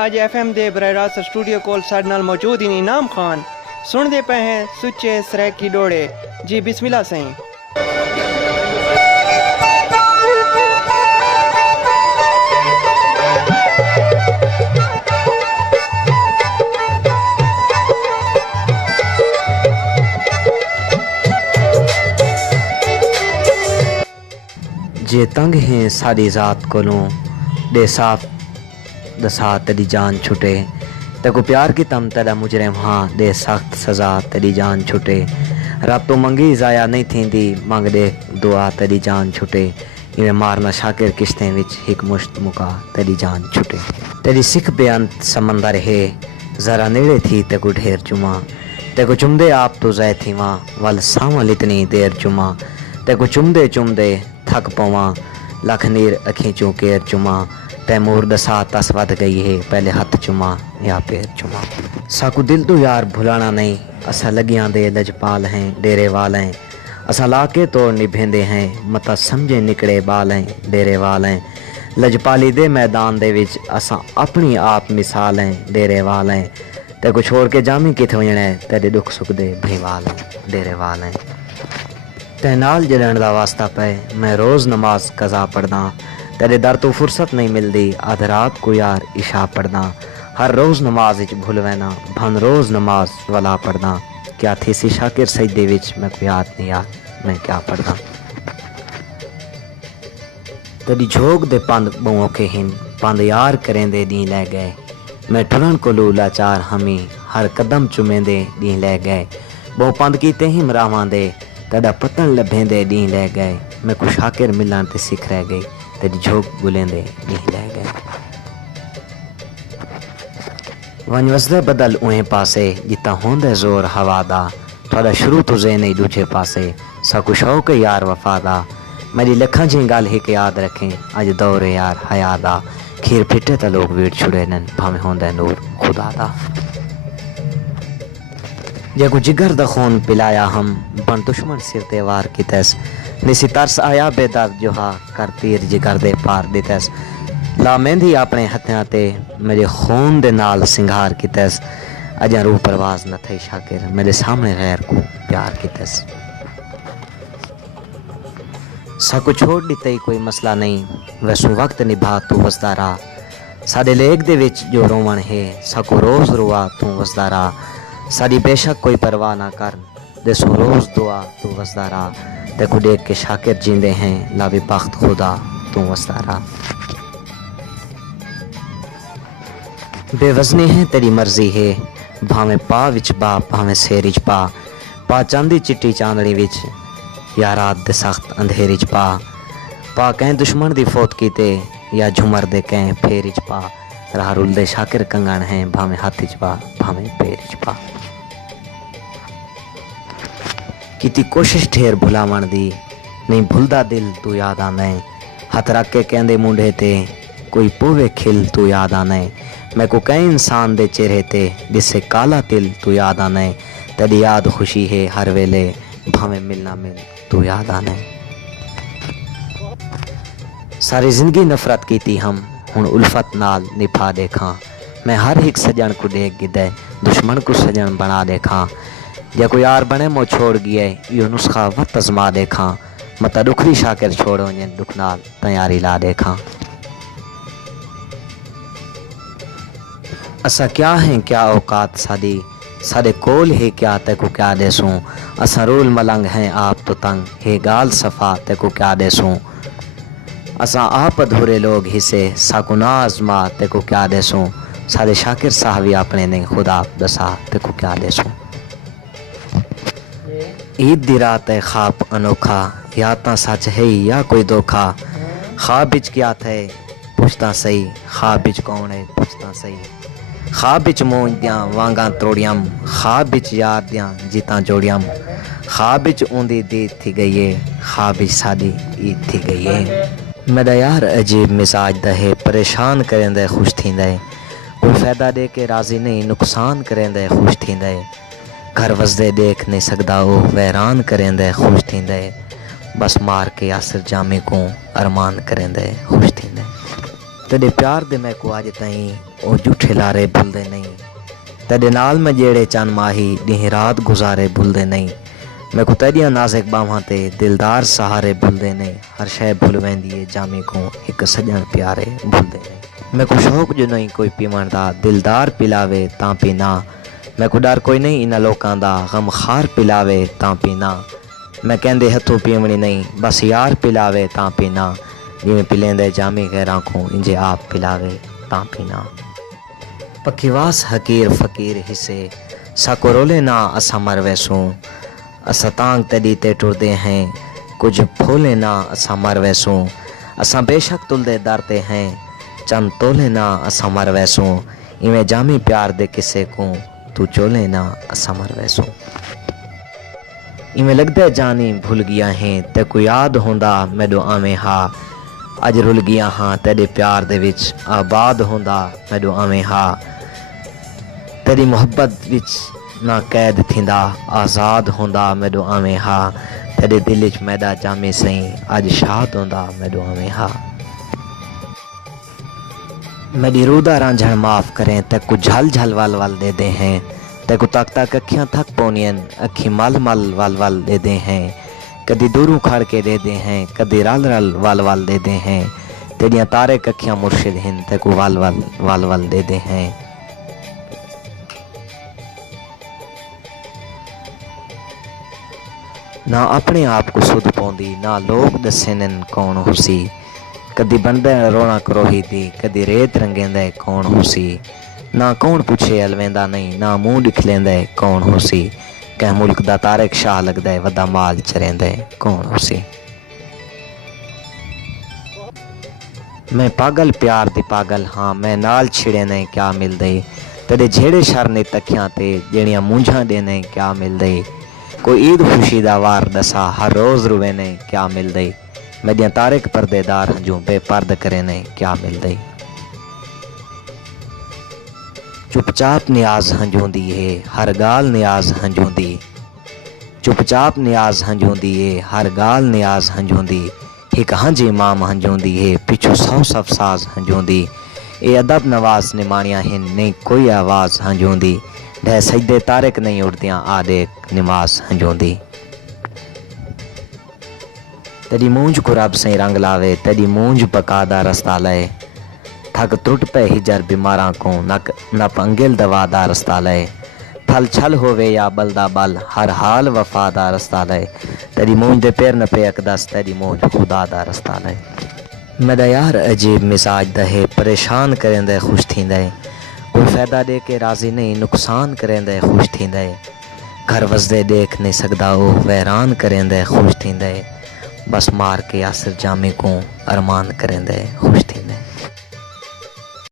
अज FM दे बराह रास्त studio कोल साडे नाल मौजूद इन इनाम खान सुनदे पे हैं सुच्चे सरैकी डोड़े। जी बिस्मिल्लाह सही। जे तंग हैं साड़ी ज़ात कोलों दे साफ दसा तेरी जान छुटे तेको प्यार की तम तेरा मुजरिम हाँ दे सख्त सज़ा तेरी जान छुटे रब तो मंगी ज़ाया नहीं थींदी मंग दे दुआ तेरी जान छुटे इवें मारना शाकिर किश्तें विच हिक मुश्त मुका तेरी जान छुटे तेरी सिख बेअंत समंदर है ज़रा नेड़े थी तेको ढेर चुमा तेको चुमदे आप तो ज़ै थी वहाँ वल सावल इतनी देर चुमा तेको चुमदे चुमदे थक पवा लख नीर अखी चूं केर चुमा तैमूर दसा तस वध गई है पहले हथ चुमा या पैर चुमा साकू दिल तो यार भुलाना नहीं असा लगियां दे लजपाल हैं डेरे वाल हैं असा लाके तोड़ निभेंदे हैं मता समझे निकड़े बाल हैं डेरे वाल हैं लजपाली दे मैदान दे विच असा अपनी आप मिसाल हैं डेरे वाल हैं तेको छोड़ के जामी किथे वजना है तेरे दुख सुख दे भईवाल हैं डेरे वाल हैं तैनाल जलण दा वास्ता पे मैं रोज़ नमाज कज़ा पढ़दा तेरे दर तो फुर्सत नहीं मिलती आध रात को यार इशा पढ़दा हर रोज़ नमाज विच भुल वैना भन रोज़ नमाज वला पढ़दा क्या थी सी शाकिर सजदे विच मैं कोई याद नहीं यार मैं क्या पढ़दा तेरी झोंक दे पंद बउओं के हिन पंद यार करेंदे दी लै गए मैं ठुरन को लूला चार हमी हर कदम चुमेंदे दी लै गए बहु पंद कीते हिम रावां दे तेरा पतन लभेंदे दी लै गए मैं कुछ शाकिर मिलन ते सिख रह गई तेरी झोंक बुलेंदे दी लै गए वन वसदे बदल उहें पासे जिता होंदे जोर हवा दा थोड़ा शुरू तो जे नहीं दूजे पासे साकू शौक यार वफादा मेरी लखा जी गल हिक याद रखें अज दौर यार हया दा खीर फिटे तो लोग वीट छुड़े नन भावें होंदे नूर खुदा दा जेको जिगर दा खून पिलाया हम बन दुश्मन सिर ते वार कितस निसी तरस आया बेदर्द जोहा कर तीर जिगर दे पार दितस ला मेहंदी अपने हथियां ते मेरे खून दे नाल सिंगार कितस अजा रूह परवाज न थई शाकिर मेरे सामने गैर को प्यार कितस साकू छोड़ दी तई कोई मसला नहीं वैसू वक्त निभा तू वसदा रहा साडे लेक दे विच जो रोवण है साकू रोज रुआ तू वसदा रहा साड़ी बेशक कोई परवाह ना कर देसो रोज दुआ तू वसदा रहा देखो देख के शाकिर जिंदे हैं लावी बख्त खुदा तू वसदा रहा बेवजनी है तेरी मर्जी है भावें पा विच बा भावें सेरिच पा चांदी चिट्टी चांदनी विच या रात दे सख्त अंधेरी च पा कहें दुश्मन दी फौत कीते या झुमर दे कहें फेरिच पा राह रुल दे शाकिर कंगण हैं भावें हाथी च पा भावें पेरिच पा किती कोशिश ढेर भुलावण दी नहीं भुलदा दिल तू याद आना है हथ रख के कहंदे मुंडे ते कोई पोवे खिल तू याद आना है मैं को कई इंसान दे चेहरे ते जिससे काला तिल तू याद आना है तेरी याद खुशी है हर वेले भावें मिलना मिल तू याद आना है सारी जिंदगी नफरत की थी हम हुण उल्फत नाल निभा देखा मैं हर एक सजन को देख गिदे दुश्मन को सजन बना देखा जे कोई यार बने मो छोड़ गया यो नुस्खा वत अजमा देखा मता दुखरी शाकिर छोड़ो जिन दुख नाल तैयारी ला देखा असा क्या है क्या औकात सादी सादे कोल है क्या तेको क्या देसूं असा रोल मलंग हैं आप तो तंग है गाल सफा तेको क्या देसूं असा आप अधूरे लोग हिस्से साकुना आजमा तेको क्या देसूं सादे शाकिर साहबी अपने ने खुदा दसा तेको क्या देसूं ईद दी रात है ख्वाब अनोखा या ता सच है या कोई धोखा ख्वाब बिच क्या थे पूछता सही ख्वाब बिच कौन है पूछता सही ख्वाब बिच मोंज दियां वांगा तोड़ियम ख्वाब बिच यार दियां जीता जोड़ियम ख्वाब बिच ऊंदी दीद थी गई है ख्वाब बिच सादी ईद थी गई है मेरा यार अजीब मिजाज दा है परेशान करेंदे खुश थींदा है कोई फायदा दे के राजी नहीं नुकसान करेंदे खुश थींदा है घर वसदे देख नहीं सकदा वो वैरान करेंदे खुश थींदा है बस मार के यासर जामे को अरमान करेंदे खुश थींदा है तेरे प्यार दे मैं को अज ताईं ओ झूठे लारे भुलदे नहीं। तेरे नाल मैं जेड़े चंद माही ॾींहुं रात गुजारे भुलदे नहीं। मैं को तेरियां नाज़ुक बाहां ते दिलदार सहारे भुलदे नहीं। हर शइ भुल वेंदी है जामी को हिक सजण प्यारे भुलदे नहीं। मैं को शौक जो नहीं कोई पीवण दा दिलदार पिलावे तां पीना। मैं को डर कोई नहीं इन लोकां दा गम खार पिलावे तां पीना। मैं कहंदे हथों पीवणी नहीं बस यार पिलावे तां पीना। जिवें पिलेंदे जामी गैरां को इंजे आप पिलावे तां पीना। पखीवास हकीर फ़कीर हिस्से साको रोले ना असा मर वैसूं। असा तांग तड़ी ते टुरदे हैं कुछ फोले ना असा मर वैसूं। असा बेशक तुलदे दरते हैं चंद तोले ना असा मर वैसूं। इवें जामी प्यार दे किस्से को तू चोले ना असा मर वैसूं। इवें लगदे जानी भुल गया हैं ते को याद होंदा मैडो आवें हा। अज रुल गया हाँ तेरे प्यार दे विच आबाद होंदा मैडो आवें हा। तेरी मोहब्बत विच ना कैद थींदा आज़ाद होंदा मैडो आवें हा। तेरे दिल च मैदा जामे सही अज शाद होंदा मैडो आवें हा। मेरी रूदा रांझण माफ़ करें ते को झल झल वल वल दे दे हैं। ते को तक तक अखियां थक पोनियन अखी मल मल वल वल दे दे हैं। कदी दूरों खड़ के दे दे हैं कदी रल रल वल वल दे दे हैं। तेरियां तारे कखियां मुर्शिद हिन ते को वल वल दे दे हैं। ना अपने आप को सुध पौंदी ना लोग दसेन कौन हुसी। कदी बंदे रोना करोही दी कदी रेत रंगेंदे कौन हुसी। ना कौन पुछे अलवेंदा नहीं ना मुंह दिख लेंदे कौन हुसी। कह मुल्क दा तारक शाह लगदा है वदा माल चरेंदे कौन हुसी। मैं पागल प्यार दी पागल हाँ मैं नाल छिड़े ने क्या मिलदे। तेरे झेड़े शरने तकियां ते जेड़ियां मूंझां देने क्या मिलदे। कोई ईद खुशी दा वार दसा हर रोज़ रुवे ने क्या मिलदे। मेरियां तारक पर्देदार हंजू बेपर्द करे ने क्या मिलदे। चुपचाप नियाज हंजूंदी है हर गाल नियाज हंजूंदी। चुपचाप नियाज हंजूंदी है हर गाल नियाज हंजूंदी। हिक हंजी माम हंजूंदी है पिछू सौ सफसाज हंजूंदी। ए अदब नवाज निमाणियां हिन नहीं कोई आवाज़ हंजूंदी। ढह सजदे तारक नहीं उड़दियां आदे नमाज हंजूंदी। तेरी मूंझ को रब सही रंग लावे तेरी मूंझ बकादा रस्ता लए। थक त्रुट पे हिजर बीमारां को नप अंगिल दवा दा रस्ता लए। थल छल होवे या बलदा बल हर हाल वफा दा रस्ता लए। तेरी मूंझ दे पैर न पे अकदस तेरी मूंझ खुदा दा रस्ता लए। मेरा यार अजीब मिजाज दहे परेशान करेंदे खुश थींदे। कोई फ़ायदा दे के राज़ी नहीं नुकसान करेंदे खुश थींदे। घर वसदे देख नहीं सकदा वो वैरान करेंदे खुश थींदे। बस मार के आसर जामे को अरमान करेंदे खुश